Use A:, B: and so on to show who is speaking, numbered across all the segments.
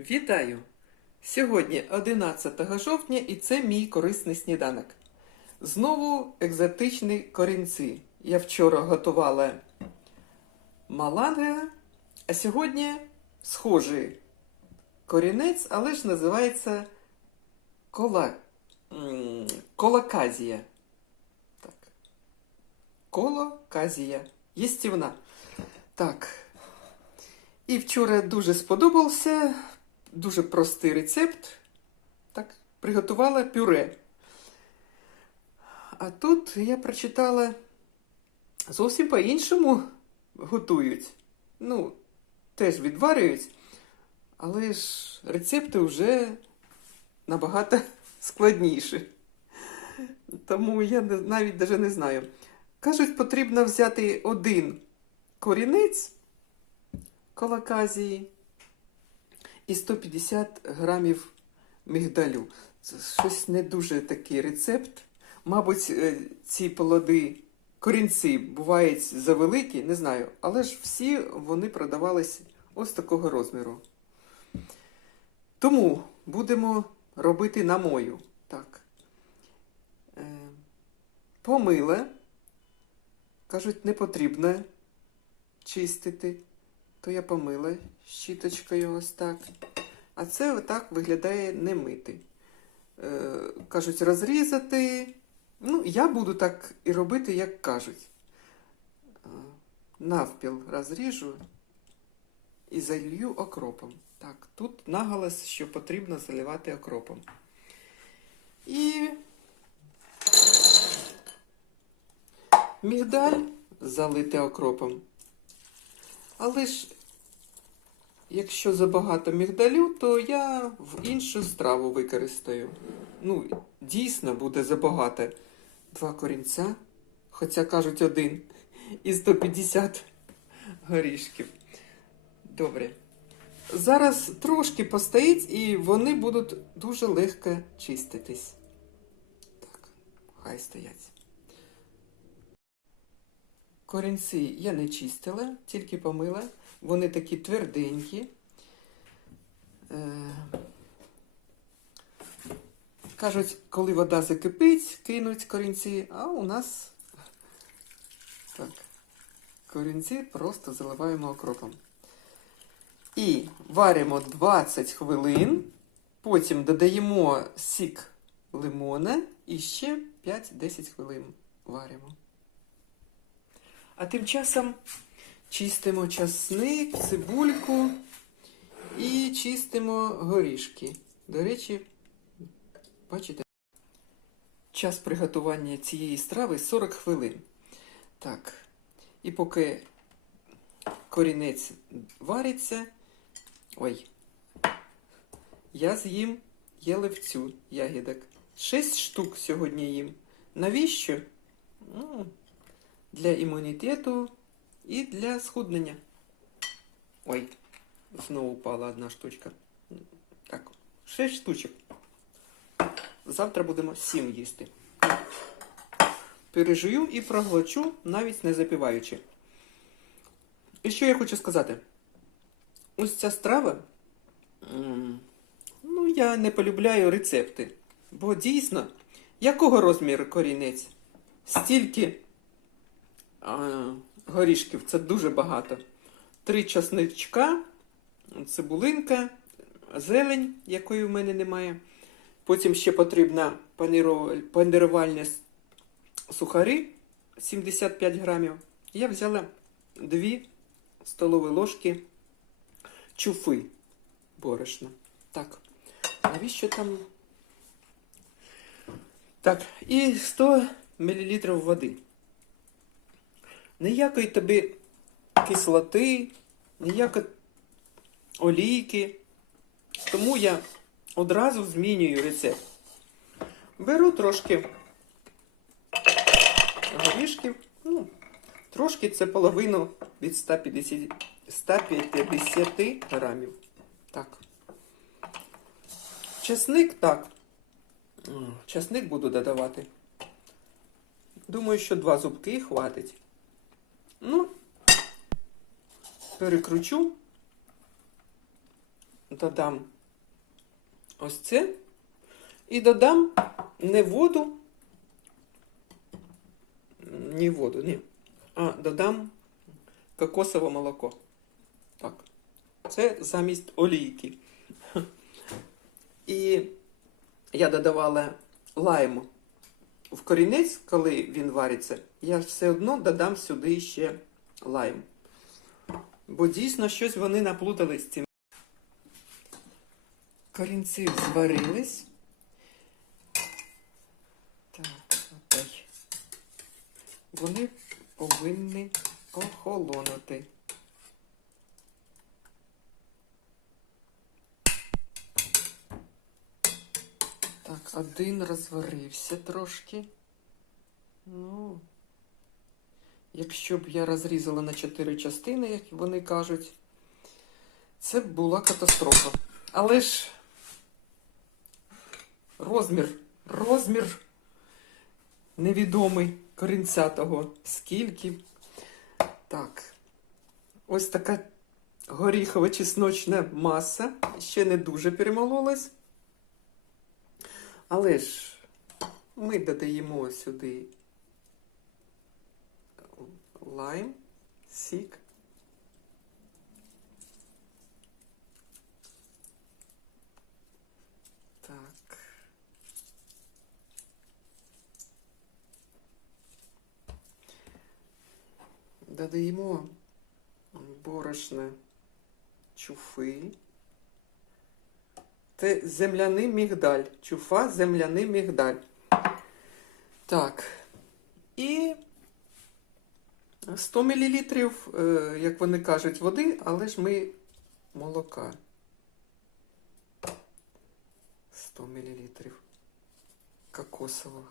A: Вітаю! Сьогодні 11 жовтня і це мій корисний сніданок. Знову екзотичні корінці. Я вчора готувала маланга, а сьогодні схожий корінець, але ж називається кола... колоказія. Так. Колоказія. Єстівна. Так. І вчора дуже сподобався дуже простий рецепт. Так, приготувала пюре. А тут я прочитала зовсім по-іншому готують. Ну, теж відварюють, але ж рецепти вже набагато складніші. Тому я навіть даже не знаю. Кажуть, потрібно взяти один корінець колоказії і 150 грамів мігдалю. Це щось не дуже такий рецепт. Мабуть, е, ці плоди, корінці бувають завеликі, не знаю, але ж всі вони продавались ось такого розміру. Тому будемо робити на мою. Так. Е, помила. Кажуть, не потрібно чистити. То я помила щіточкою ось так. А це отак виглядає немитий. Е, кажуть, розрізати. Ну, я буду так і робити, як кажуть. Е, навпіл розріжу і залью окропом. Так, тут наголос, що потрібно заливати окропом. І мігдаль залити окропом. Але ж, якщо забагато мігдалю, то я в іншу страву використаю. Ну, дійсно буде забагато. Два корінця, хоча кажуть один, і 150 горішків. Добре. Зараз трошки постоїть і вони будуть дуже легко чиститись. Так, хай стоять. Корінці я не чистила, тільки помила. Вони такі тверденькі. Е, Кажуть, коли вода закипить, кинуть корінці, а у нас так, корінці просто заливаємо окропом. І варимо 20 хвилин, потім додаємо сік лимона і ще 5-10 хвилин варимо. А тим часом чистимо часник, цибульку і чистимо горішки. До речі, бачите, час приготування цієї страви 40 хвилин. Так, і поки корінець вариться, ой, я з'їм єливцю ягідок. 6 штук сьогодні їм. Навіщо? Ну, для імунітету і для схуднення. Ой, знову упала одна штучка. Так, 6 штучок. Завтра будемо 7 їсти. Пережую і проглочу, навіть не запиваючи. І що я хочу сказати? Ось ця страва. Ну, я не полюбляю рецепти. Бо дійсно, якого розміру корінець? Стільки горішків це дуже багато. Три часничка, цибулинка, зелень, якої в мене немає. Потім ще потрібна панірувальні сухари 75 грамів. Я взяла 2 столові ложки чуфи борошна. Так, навіщо там? Так, і 100 мл води. Ніякої тобі кислоти, ніякої олійки. Тому я одразу змінюю рецепт. Беру трошки горішків. Ну, трошки це половину від 150, 150 грамів. Так. Часник так. М, Часник буду додавати. Думаю, що два зубки хватить. Ну, перекручу додам ось це і додам не воду, не воду, ні, а додам кокосове молоко. Так. Це замість олійки. І я додавала лайму в корінець, коли він вариться, я все одно додам сюди ще лайм. Бо дійсно щось вони наплутали з цим. Корінці зварились. Так, окей. Вони повинні охолонути. Так, один розварився трошки. Ну, якщо б я розрізала на чотири частини, як вони кажуть, це б була катастрофа. Але ж розмір, розмір невідомий корінця того. Скільки. Так. Ось така горіхова чесночна маса. Ще не дуже перемололась. Але ж ми додаємо сюди лайм, сік. Так. Додаємо борошна чуфи. Це земляний мігдаль. Чуфа земляний мігдаль. Так. І 100 мл, як вони кажуть, води, але ж ми молока. 100 мл кокосового.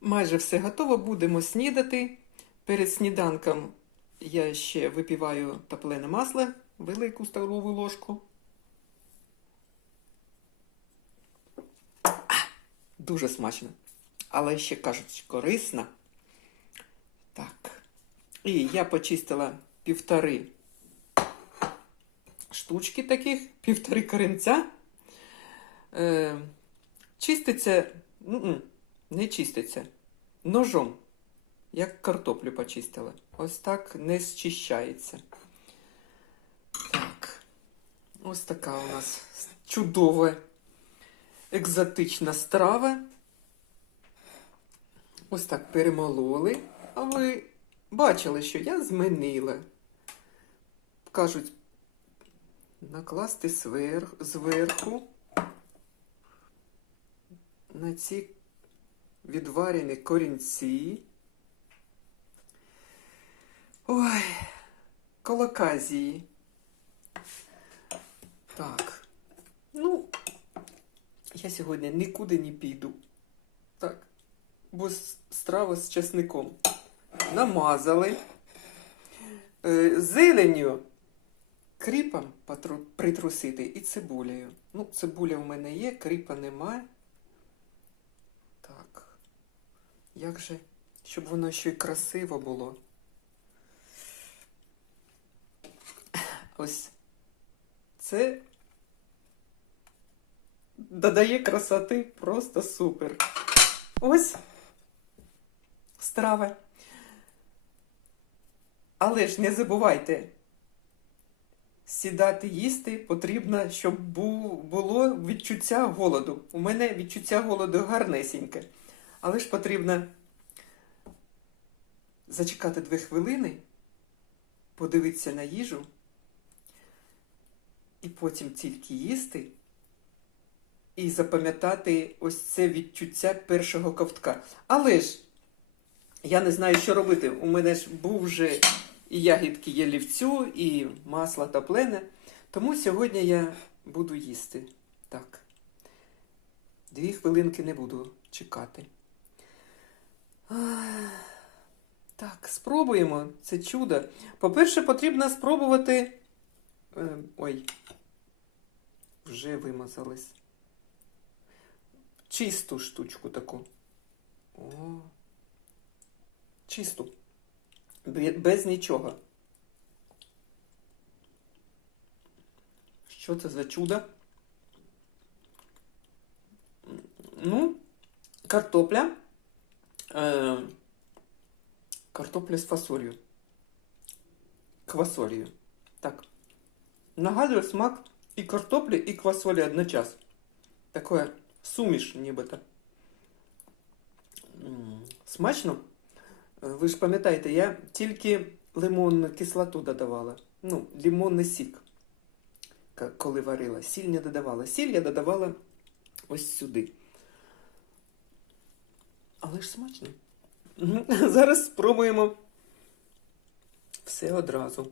A: Майже все готово. Будемо снідати. Перед сніданком я ще випіваю топлене масло, велику столову ложку. А, дуже смачно. Але ще кажуть, корисно. Так. І я почистила півтори штучки таких, півтори корінця. Е, чиститься, не чиститься, ножом. Як картоплю почистила. Ось так не зчищається. Ось така у нас чудова екзотична страва. Ось так перемололи. А ви бачили, що я змінила. Кажуть, накласти сверх, зверху на ці відварені корінці. Ой, колоказії. Так. Ну, я сьогодні нікуди не піду. Так. Бо страва з часником. Намазали. Е, Зеленню кріпом притрусити і цибулею. Ну, цибуля в мене є, кріпа немає. Так. Як же, щоб воно ще й красиво було. Ось це додає красоти просто супер. Ось страва. Але ж не забувайте, сідати їсти потрібно, щоб було відчуття голоду. У мене відчуття голоду гарнесіньке. Але ж потрібно зачекати дві хвилини, подивитися на їжу і потім тільки їсти. І запам'ятати ось це відчуття першого ковтка. Але ж я не знаю, що робити. У мене ж був вже і ягідки ялівцю, і масло топлене. Тому сьогодні я буду їсти. Так. Дві хвилинки не буду чекати. Так, спробуємо. Це чудо. По-перше, потрібно спробувати. Е, ой, вже вимазались. Чисту штучку таку. О. Чисту. Без нічого. Що це за чудо? Ну, картопля. Е, картопля з фасолью. Квасолью. Так. Нагадує смак і картоплі, і квасолі одночасно. Такое суміш нібито. Смачно. Е, Ви ж пам'ятаєте, я тільки лимонну кислоту додавала. Ну, лимонний сік, коли варила. Сіль не додавала. Сіль я додавала ось сюди. Але ж смачно. Зараз спробуємо все одразу.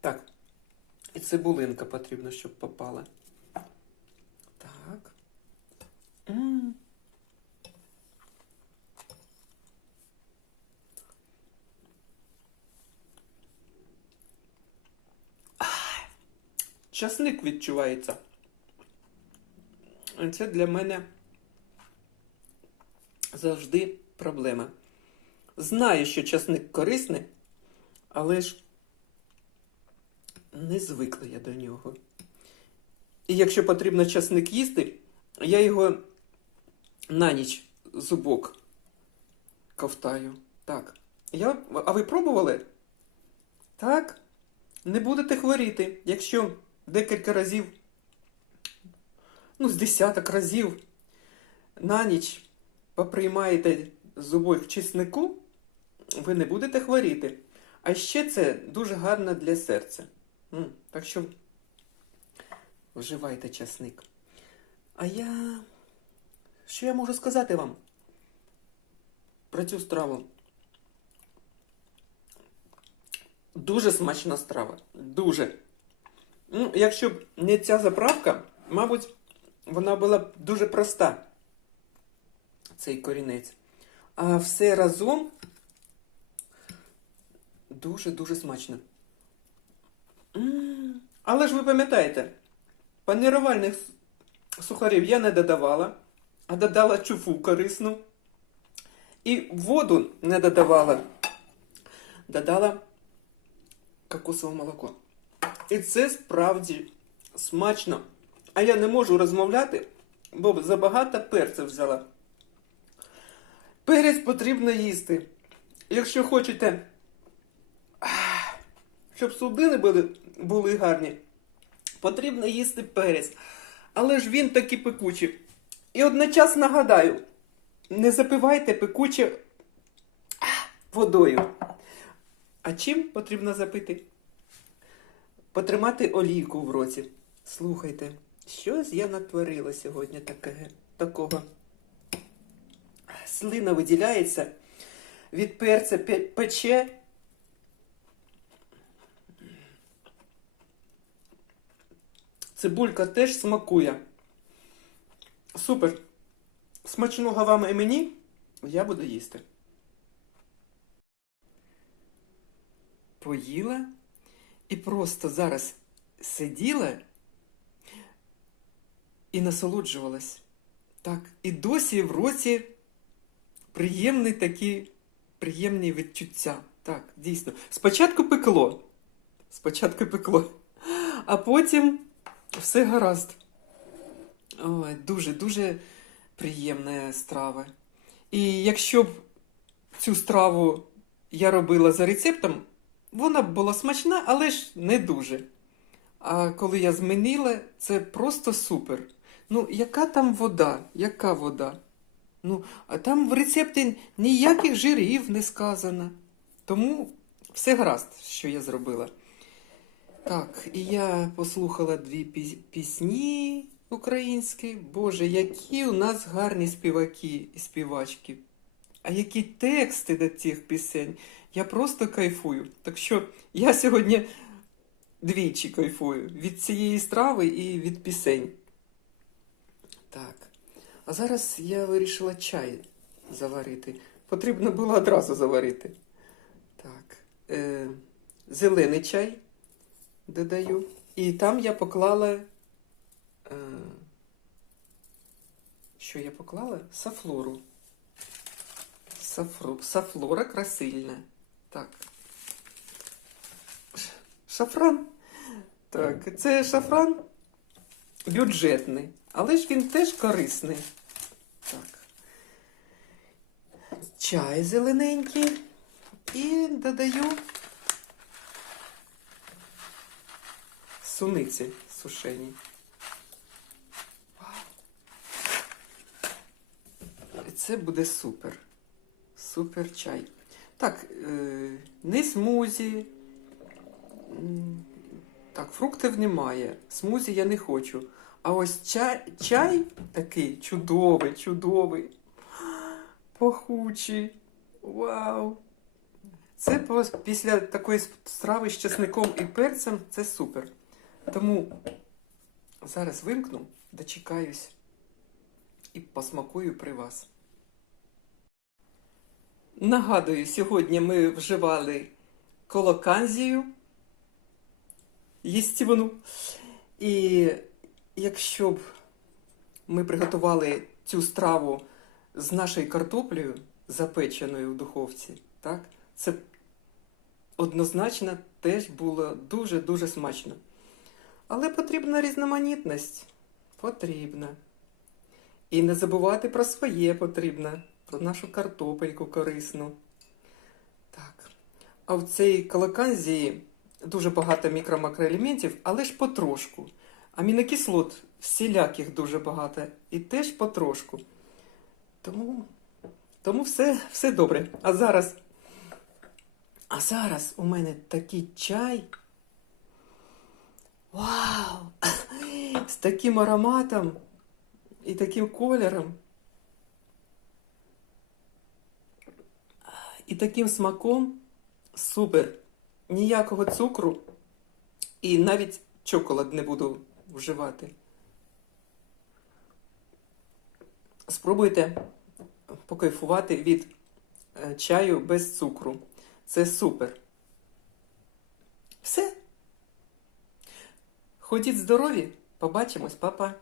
A: Так. І цибулинка потрібно, щоб попала. Так. М. Ах, Часник відчувається. Це для мене завжди проблема. Знаю, що часник корисний, але ж не звикла я до нього. І якщо потрібно часник їсти, я його на ніч зубок ковтаю. Так. Я... А ви пробували? Так. Не будете хворіти, якщо декілька разів, ну, з десяток разів на ніч поприймаєте зубок чеснику, ви не будете хворіти. А ще це дуже гарно для серця. Так що вживайте часник. А я. Що я можу сказати вам про цю страву? Дуже смачна страва. Дуже. Ну, якщо б не ця заправка, мабуть, вона була б дуже проста. Цей корінець. А все разом дуже-дуже смачно. Але ж ви пам'ятаєте, панірувальних сухарів я не додавала, а додала чуфу корисну. І воду не додавала. Додала кокосове молоко. І це справді смачно. А я не можу розмовляти, бо забагато перцю взяла. Перець потрібно їсти. Якщо хочете, щоб судини були, були гарні, потрібно їсти перець. Але ж він такий пекучий. І одночасно нагадаю, не запивайте пекуче водою. А чим потрібно запити? Потримати олійку в роті. Слухайте, щось я натворила сьогодні таке, такого. Слина виділяється, від перця пече. Цибулька теж смакує. Супер. Смачного вам і мені. Я буду їсти. Поїла і просто зараз сиділа і насолоджувалась. Так, і досі в роті приємні такі приємні відчуття. Так, дійсно. Спочатку пекло. Спочатку пекло. А потім все гаразд. Дуже, дуже приємна страва. І якщо б цю страву я робила за рецептом, вона була смачна, але ж не дуже. А коли я змінила, це просто супер. Ну, яка там вода? Яка вода? Ну, а там в рецепті ніяких жирів не сказано. Тому все гаразд, що я зробила. Так, і я послухала дві пісні українські. Боже, які у нас гарні співаки і співачки. А які тексти до цих пісень. Я просто кайфую. Так що я сьогодні двічі кайфую від цієї страви і від пісень. Так. А зараз я вирішила чай заварити. Потрібно було одразу заварити. Так. Е, зелений чай додаю. І там я поклала. Е, що я поклала? Сафлору. Сафру, сафлора красильна. Так. Шафран Так, це шафран бюджетний, але ж він теж корисний. Так. Чай зелененький. І додаю суниці сушені. Це буде супер. Супер чай. Так, е, не смузі. Так, фруктів немає. Смузі я не хочу. А ось чай, чай такий чудовий, чудовий. Пахучий. Вау! Це після такої страви з чесником і перцем це супер. Тому зараз вимкну, дочекаюсь і посмакую при вас. Нагадую, сьогодні ми вживали колоканзію їстівну. І якщо б ми приготували цю страву з нашою картоплею, запеченою в духовці, так, це однозначно теж було дуже-дуже смачно. Але потрібна різноманітність. Потрібна. І не забувати про своє потрібно, про нашу картопельку корисну. Так. А в цій колоканзії дуже багато мікро-макроелементів, але ж потрошку. Амінокислот всіляких дуже багато і теж потрошку. Тому, тому все, все добре. А зараз, а зараз у мене такий чай. Вау! З таким ароматом і таким кольором. І таким смаком супер. Ніякого цукру і навіть чоколад не буду вживати. Спробуйте покайфувати від е, чаю без цукру. Це супер. Все. Ходіть здорові, побачимось, папа.